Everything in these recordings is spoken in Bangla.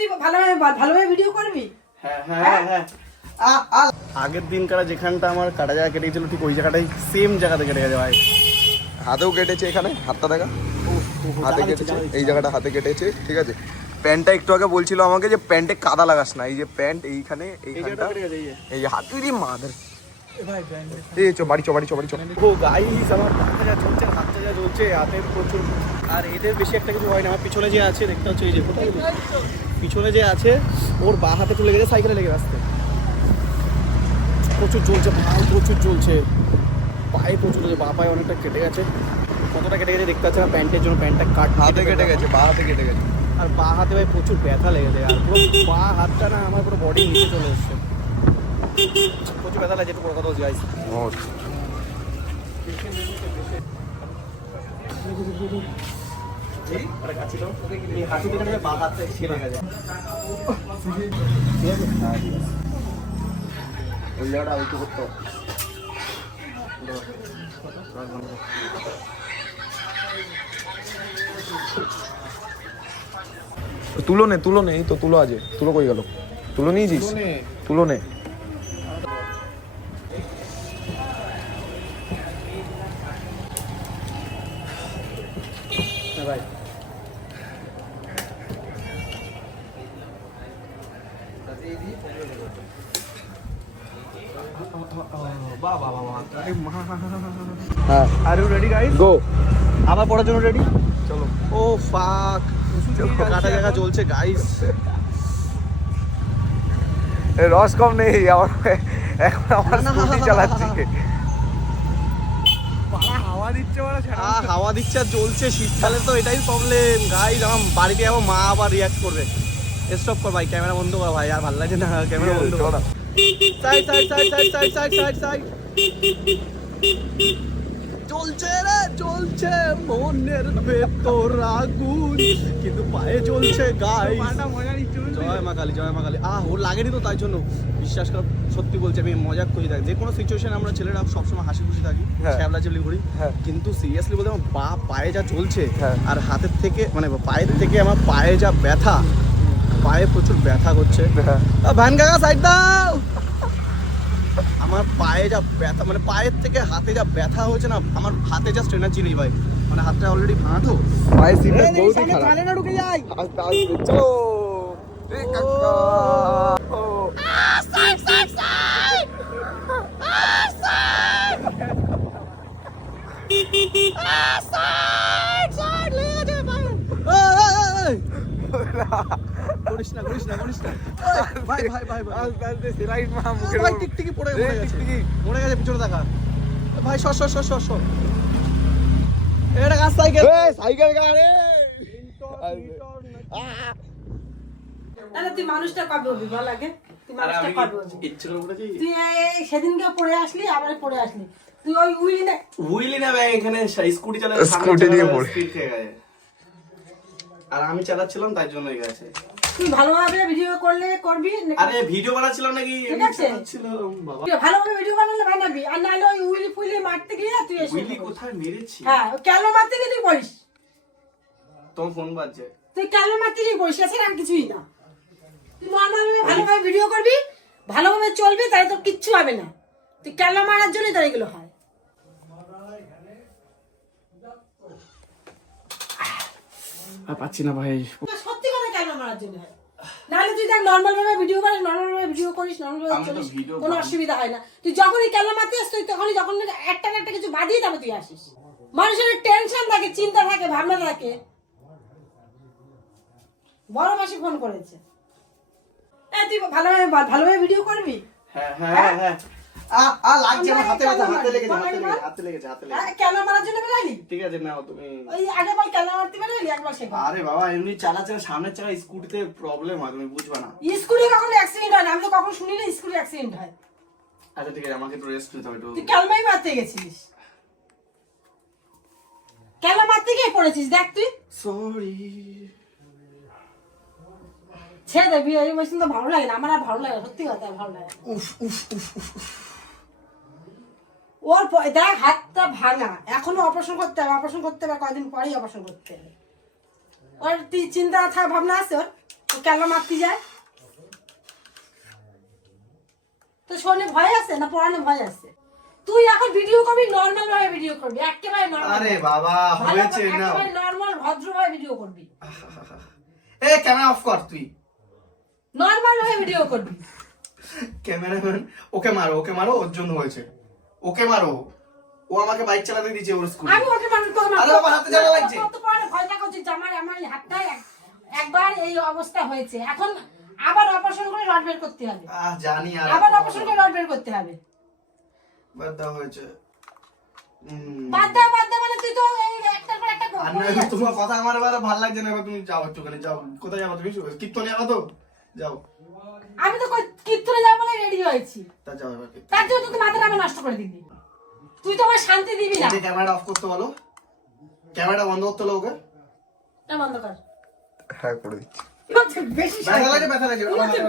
তুই ভালোভাবে ভিডিও করবি। হ্যাঁ আগের দিন কারা যেখানটা আমার কাটা জায়গা কেটে গেছিল ঠিক ওই জায়গাটাই সেম জায়গাতে কেটে গেছে ভাই। হাতেও কেটেছে, এখানে হাতটা দেখা, হাতে কেটেছে, এই জায়গাটা হাতে কেটেছে। ঠিক আছে, প্যান্টটা একটু আগে বলছিল আমাকে যে প্যান্টে কাদা লাগাস না, এই যে প্যান্ট এইখানে এইখানটা এই হাতে মাদের এই চো বাড়ি চো বাড়ি চো বাড়ি চো। ও গাইস আমার মাথা যা চলছে, হাতটা যা চলছে, হাতের প্রচুর। আর এদের বেশি একটা কিছু হয় না। আমার পিছনে যে আছে দেখতে হচ্ছে, এই যে কোথায় পিছনে যে আছে ওর বা হাতে একটু লেগেছে, সাইকেলে লেগে আসতে প্রচুর চলছে ভাই, প্রচুর চলছে। পায়ে প্রচুর চলছে, বা পায়ে অনেকটা কেটে গেছে। কতটা কেটে গেছে দেখতে পাচ্ছি না, প্যান্টের জন্য প্যান্টটা হাতে কেটে গেছে, বা হাতে কেটে গেছে। আর বা হাতে ভাই প্রচুর ব্যথা লেগেছে। আর পুরো বা হাতটা না আমার পুরো বডি নিচে চলে এসছে, প্রচুর ব্যথা লাগছে। একটু বড় কথা বলছি গাইস, তুলো নে, তুলো নে, এই তো তুলো আছে। তুলো কই গেল? তুলো নিয়েছিস? তুলো নে। ভাই হ্যাঁ, আর ইউ রেডি গাইস? গো। আবার পড়ার জন্য রেডি? চলো। ও ফাক, কাটা জায়গা চলছে গাইস। রস কম নেই আমার, এখন আমার স্কুটি চালাচ্ছি। হাওয়া দিচ্ছে আর চলছে। শীতকালে তো এটাই প্রবলেম গাইস। আমার বাড়িতে আমার মা আবার রিয়াক্ট করবে। স্টপ কর ভাই, ক্যামেরা বন্ধ কর ভাই, আর ভালো লাগছে না, ক্যামেরা বন্ধ কর। Side side side side side side side side. চলছে রে চলছে, মনের ভেতর আগুন, কিন্তু পায়ে চলছে গাইস। জয় মা কালী, জয় মা কালী। ওর লাগেনি তো, তাই জন্য বিশ্বাস কর, সত্যি বলছি আমি মজাক করি। থাকি যে কোনো সিচুয়েশন আমরা ছেলেরা সবসময় হাসি খুশি থাকি, ছ্যাবলা চেবলি করি, কিন্তু সিরিয়াসলি বলতে আমার পায়ে যা চলছে আর হাতের থেকে মানে পায়ের থেকে আমার পায়ে যা ব্যথা, পায়ে প্রচুর ব্যথা করছে। ভ্যান কাকা সাইড দাও। আমার পায়ে যা ব্যথা, মানে পায়ের থেকে হাতে যা ব্যথা হয়েছে না, আমার হাতে জাস্ট এনার্জি নেই ভাই, মানে হাতটা অলরেডি ভাঙা তো। পায়ে সিটটা বহুত খারাপ। চালে না ঢুকে যাই। আস্তে আস্তে চলো। এ কাকা, ও সাইড সাইড সাইড সাইড লেগে যাবে ভাই। করিস না করিস না করিস না ভাই ভাই ভাই ভাই। আস্তে আস্তে সেলাইন মা মুখে ভাই টিকটিকি পড়ে গেছে, মরে গেছে, পিছনে দেখা ভাই। সর সর সর সর সর। এটা গাছ সাইকেল, সাইকেল গাড়ি। তাহলে তুই মানুষটা কবে হবি বল আগে? তুই মানুষটা কবে হবি? ইচ্ছে করে বলেছি। তুই সেদিনকে পড়ে আসলি, আবার পড়ে আসলি। তুই ওই উইলি না ভাই, এখানে স্কুটি চালাতে স্কুটি দিয়ে পড়ে স্পিড খেয়ে গেছে, আর আমি চালাচ্ছিলাম তাই জন্যই গেছে। তুই ভালোভাবে ভিডিও করলে করবি। আরে ভিডিও বানাচ্ছিলাম নাকি, ঠিক আছে। চালাচ্ছিলাম বাবা। তুই ভালোভাবে ভিডিও বানালে বানাবি, আর নাহলে ওই উইলি ফুইলি মারতে গিয়ে তুই এসে উইলি কোথায় মেরেছি? হ্যাঁ, কেন মারতে গিয়ে তুই পড়িস। তোমার ফোন বাজছে। তুই কেন মারতে গিয়ে পড়িস, এছাড়া আর কিছুই না। তুই নর্মালভাবে ভালোভাবে ভিডিও করবি, ভালোভাবে চলবি, তাই তোর কিচ্ছু হবে না। তুই কেন মারার জন্যই তোর এগুলো হয়। আর পাচ্ছি না ভাই। সত্যি কথা কেন মারার জন্য হয়, নাহলে তুই দেখ নর্মাল ভাবে ভিডিও করিস, নর্মাল ভাবে ভিডিও করিস, নর্মাল ভাবে চলিস, কোনো অসুবিধা হয় না। তুই যখনই ক্যামেরা মারতে আসিস, তুই তখনই যখন একটা না একটা কিছু বাদিয়ে তবে তুই আসিস। মানুষের টেনশন থাকে, চিন্তা থাকে, ভাবনা থাকে। বড় মাসি ফোন করেছে। তুই ভালোভাবে ভিডিও করবি। হ্যাঁ হ্যাঁ হ্যাঁ। লাগছে আমার হাতে ব্যথা, হাতে লেগেছে, হাতে লেগেছে। ক্যামেরা মারার জন্য বেরাইলি? ঠিক আছে নাও তুমি। ওই আগে বল ক্যামেরা মারতে বেরাইলি একবার শেখা। আরে বাবা এমনি চালাচ্ছে না, সামনের চাকা স্কুটিতে প্রবলেম হয়, তুমি বুঝবা না। স্কুলে কখনো অ্যাক্সিডেন্ট হয় না, আমি তো কখনো শুনি না স্কুলে অ্যাক্সিডেন্ট হয়। আচ্ছা ঠিক আছে, আমাকে একটু রেস্ট নিতে হবে একটু। তুই ক্যালমাই মারতে গেছিলিস, ক্যালমা মারতে গিয়ে পড়েছিস, দেখ তুই। সরি। ছেড়ে দে, বিয়ে এই বয়সে তো ভালো লাগে না, আমার আর ভালো লাগে না, সত্যি কথা ভালো লাগে। ওর দেখ হাতটা ভাঙা, এখনো অপারেশন করতে হবে, অপারেশন করতে হবে, কয়েকদিন পরেই অপারেশন করতে হবে। ওর তুই চিন্তা ভাবনা আছে ওর? ও কেন মারতে যায়? তো শোনে ভয় আছে না পড়ানো ভয় আছে? তুই এখন ভিডিও করবি, নরমাল ভাবে ভিডিও করবি, একেবারে নরমাল। আরে বাবা হয়েছে না, একেবারে নরমাল ভদ্রভাবে ভিডিও করবি। এ ক্যামেরা অফ কর, তুই নরমাল ভাবে ভিডিও করবি। ক্যামেরাম্যান ওকে মারো, ওকে মারো, ওর জন্য হয়েছে, ওকে মারো। ও আমাকে বাইক চালাতে দিয়েছে ওর স্কুলে। আমি ওকে মারব, তোকে মারব। আরে বাবা হাতে জ্বালা লাগছে। কত পরে ভয় থাকা উচিত যে আমার এই হাতটা একবার এই অবস্থা হয়েছে, এখন আবার অপারেশন করে রড বের করতে হবে। জানি আর আবার অপারেশন করে রড বের করতে হবে। বাদ দাও হয়েছে। বাদ দে মানে তুই তো এই একটার পর একটা আর না তোমার কথা আমার এবার ভালো লাগছে না, এবার তুমি যাও একটুখানি যাও। কোথায় যাবো তুমি? কীর্তনে যাবো তো? যাও। আমি তো কীর্তনে যাবো বলে রেডি হয়েছি, তা যাও এবার। তার জন্য তুই মাথাটা আমি নষ্ট করে দিবি। তুই তো আমার শান্তি দিবি না। ক্যামেরাটা অফ করতে বলো, ক্যামেরাটা বন্ধ করতে বলো ওকে। না বন্ধ কর। হ্যাঁ করে দিচ্ছি। বেশি ব্যথা লাগে, ব্যথা লাগে।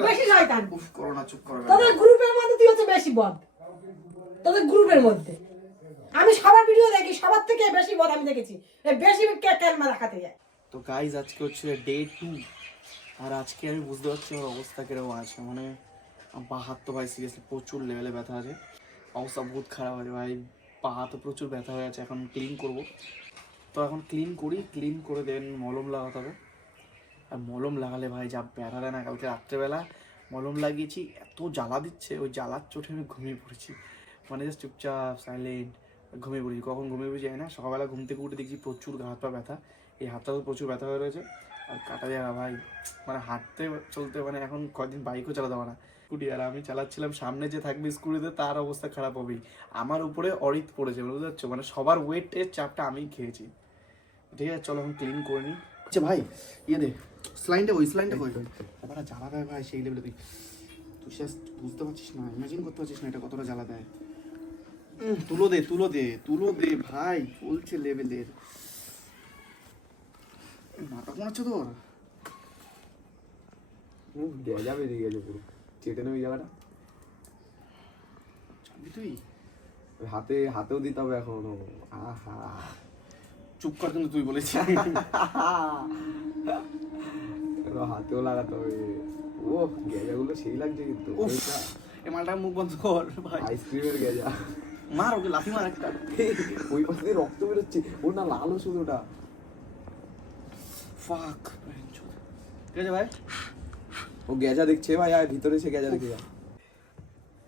বেশি শয়তান। উফ করো না, চুপ করো। তোদের গ্রুপের মধ্যে তুই হচ্ছে বেশি বদ, তোদের গ্রুপের মধ্যে। আমি সবার ভিডিও দেখি, সবার থেকে বেশি বদ আমি দেখেছি, বেশি ক্যামেরা দেখাতে যায়। তো গাইজ আজকে হচ্ছে ডে 2, আর আজকে আমি বুঝতে পারছি ওর অবস্থা কিরকম আছে। মানে পা হাত তো ভাই সিরিয়াসলি প্রচুর লেভেলে ব্যথা আছে, অবস্থা বহুত খারাপ আছে ভাই, পা হাতে প্রচুর ব্যথা হয়ে আছে। এখন ক্লিন করব, তো এখন ক্লিন করি, ক্লিন করে দেন মলম লাগাতে হবে। আর মলম লাগালে ভাই যা ব্যথা দেয় না, কালকে রাত্রেবেলা মলম লাগিয়েছি, এত জ্বালা দিচ্ছে, ওই জ্বালার চোটে আমি ঘুমিয়ে পড়েছি। মানে জাস্ট চুপচাপ সাইলেন্ট ঘুমিয়ে পড়েছি। কখন ঘুমিয়ে পড়েছি জানি না, সকালবেলা ঘুম থেকে উঠে দেখছি প্রচুর হাত পা ব্যথা, এই হাতটা তো প্রচুর ব্যথা হয়ে রয়েছে। আর কাটা জায়গা ভাই, মানে হাঁটতে চলতে মানে এখন কয়েকদিন বাইকও চালাতে পারে না স্কুটি। আর আমি চালাচ্ছিলাম, সামনে যে থাকবে স্কুটিতে তার অবস্থা খারাপ হবেই। আমার উপরে অরিত পড়েছে, বুঝতে পারছো? মানে সবার ওয়েটের চাপটা আমিই খেয়েছি। ঠিক আছে চলো এখন ক্লিন করে নিই। আচ্ছা ভাই ইয়ে দে স্লাইনটা, ওই স্লাইনটা কই? এবার জ্বালা দেয় ভাই সেই লেভেলে, তুই তুই বুঝতে পারছিস না, ইমাজিন করতে পারছিস না এটা কতটা জ্বালা দেয়। তুলো দে, তুলো দে, তুলো দে ভাই, চলছে লেভেলের। মাথা মনে হচ্ছে তোর গেজা বেরিয়ে গেছে পুরো, চেটে নেবে জায়গাটা। চাবি তুই হাতেও দিতে হবে এখনো। আহা চুপ কর, কিন্তু তুই বলেছিস হাতেও লাগাতে হবে। ও গেজাগুলো সেই লাগছে কিন্তু। এ মালটা মুখ বন্ধ কর ভাই। আইসক্রিমের গেজা, মার ওকে, লাথি মার একটা। ওই পাশে দিয়ে রক্ত বেরোচ্ছে, ওর না লাল শুধু ওটা। ফাক ঠিক আছে ভাই, ও গেজা দেখছে ভাই, আর ভিতরে সে গেজা দেখে যা।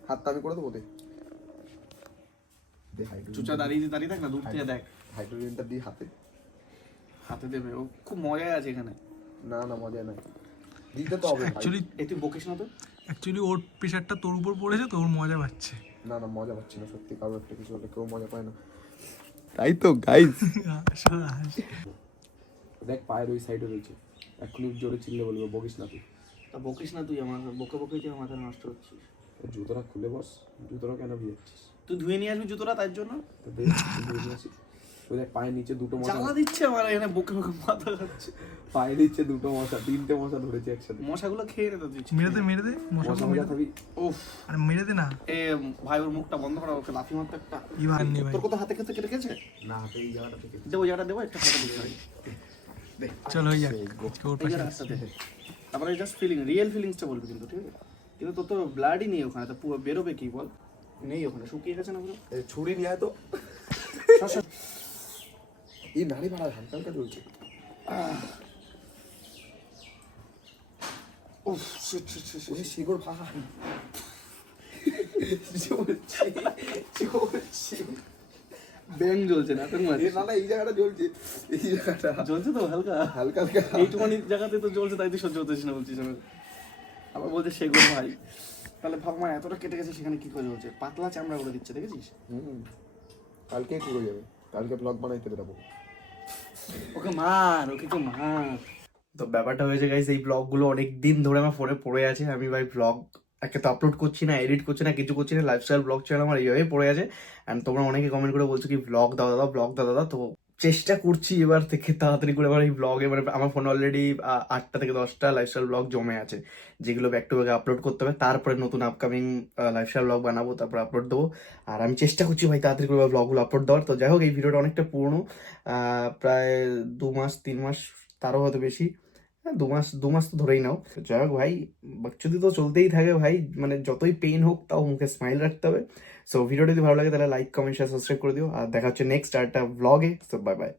হাতটা আমি করে দেবো দে। চুচা দাঁড়িয়ে থাক না, দূর থেকে দেখ। হাইড্রোজেনটা দিয়ে হাতে দেবে, ও খুব মজায় আছে এখানে। না মজা নাই, দিতে তো হবে। অ্যাকচুয়ালি তুই বকিস না তো। ওর প্রেশারটা তোর উপর পড়েছে তো ওর মজা পাচ্ছে। না মজা পাচ্ছি না সত্যি, কারো একটা কিছু হলে কেউ মজা পায় না। তাই তো গাইস, দেখ পায়ের ওই সাইডে রয়েছে, এক্ষুনি জোরে চিল্লে বলবো বকিস না তুই। তা বকিস না তুই, আমার বকে তুই আমার মাথা নষ্ট করছিস। জুতোটা খুলে বস, জুতোটা কেন ভিজাচ্ছিস? তুই ধুয়ে নিয়ে আসবি জুতোটা, তার জন্য তো দেখ ধুয়ে নিয়ে আসি। ওই দেখ পায়ের নিচে দুটো মশা, জ্বালা দিচ্ছে আমার এখানে, বকে মাথা খাচ্ছে। পায়ের নিচে দুটো মশা, 3টে মশা ধরেছে একসাথে। মশাগুলো খেয়ে নে তো তুই। মেরে দে মশা মেরে খাবি? উফ আরে মেরে দে না। এ ভাই ওর মুখটা বন্ধ করা, ওকে লাথি মারতে একটা। ইভান নে ভাই। তোর কোথাও হাতে খেতে কেটে গেছে? না হাতে এই জায়গাটা থেকে দেবো, ওই জায়গাটা দেবো, একটা হাতে দিতে হয়। চল হয়ে যাক, ওর এই পাশে জায়গাটা হাতটা দে। তারপরে জাস্ট ফিলিং, রিয়েল ফিলিংসটা বলবি কিন্তু, ঠিক আছে? কিন্তু তোর তো ব্লাডই নেই ওখানে, তো পুরো বেরোবে কি বল? নেই ওখানে, শুকিয়ে গেছে না পুরো। ছুরি নিয়ে আয় তো। এই নারী ভাড়া হালকা হালকা চলছে। উফ শিট শিট শিট ওই শিকড় ভাঙা চলছে। ব্যাং জ্বলছে না তোর মাঝে? না এই জায়গাটা জ্বলছে, এই জায়গাটা জ্বলছে তো হালকা হালকা হালকা। এইটুখানি জায়গাতে তো জ্বলছে, তাই তুই সহ্য করতেছিস না বলছিস। আমি আবার বলছে সেগুলো ভাই, তাহলে ভাব মা এতটা কেটে গেছে, সেখানে কি করে জ্বলছে? পাতলা চামড়া করে দিচ্ছে, দেখেছিস? কালকে কি হয়ে যাবে, কালকে ব্লগ বানাইতে বেরোবো। ওকে মার, ওকে তো মার। তো ব্যাপারটা হয়েছে গাইস, এই ব্লগগুলো অনেক দিন ধরে আমার ফোনে পড়ে আছে। আমি ভাই ব্লগ একে তো আপলোড করছি না, এডিট করছি না, কিছু করছি না। লাইফস্টাইল ব্লগ চ্যানেল আমার এইভাবেই পড়ে আছে। অ্যান্ড তোমরা অনেকে কমেন্ট করে বলছো কি ব্লগ দাও দাদা, ব্লগ দাও দাদা। তো চেষ্টা করছি এবার থেকে তাড়াতাড়ি করে আবার এই ব্লগে, মানে আমার ফোনে অলরেডি 8টা থেকে 10টা লাইফস্টাইল ব্লগ জমে আছে, যেগুলো ব্যাক টু ব্যাক আপলোড করতে হবে। তারপরে নতুন আপকামিং লাইফস্টাইল ব্লগ বানাবো, তারপর আপলোড দেবো। আর আমি চেষ্টা করছি ভাই তাড়াতাড়ি করে ব্লগগুলো আপলোড দেওয়ার। তো যাই হোক, এই ভিডিওটা অনেকটা পুরনো, প্রায় 2 মাস 3 মাস, তারও হয়তো বেশি। হ্যাঁ 2 মাস তো ধরেই নাও। যাই হোক ভাই, বাকচুদি তো চলতেই থাকে ভাই, মানে যতই পেইন হোক তাও মুখে স্মাইল রাখতে হবে। সো ভিডিওটা যদি ভালো লাগে তাহলে লাইক কমেন্ট শেয়ার সাবস্ক্রাইব করে দিও, আর দেখা হচ্ছে নেক্সট একটা ব্লগে। So bye bye.